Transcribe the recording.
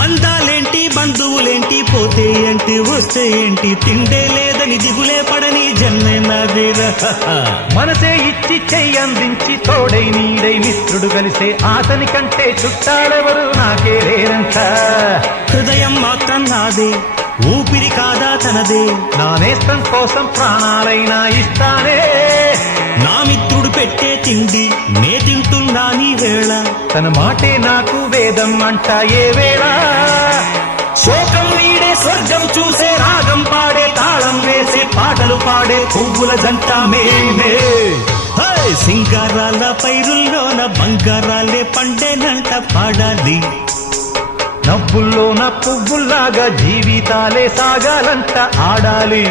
బంధాలేంటి బంధువులేంటి పోతే ఏంటి వస్తే ఏంటి తిండే లేదని దిగులే పడని జన్మే నాదేరా మనసే ఇచ్చి చెయ్యందించి తోడై నీడై మిత్రుడు కలిసే అతని కంటే చుట్టాలెవరు నాకే లేరంట హృదయం మాత్రం నాదే ఊపిరి కాదా తనదే నా నేస్తం కోసం ప్రాణాలైనా ఇస్తానే నా మిత్రుడు పెట్టే తిండి నే తింటున్నా నీ వేళ తన మాటే నాకు వేదం అంట ఏ వేళ శోకం వీడే స్వర్గం చూసే రాగం పాడే తాళం వేసే పాటలు పాడే పువ్వుల జంట మేమే సింగారాల పైరుల్లోన బంగారాలే పండేనంట పాడాలి నవ్వుల్లోన పువ్వుల్లాగా జీవితాలే సాగాలంట ఆడాలి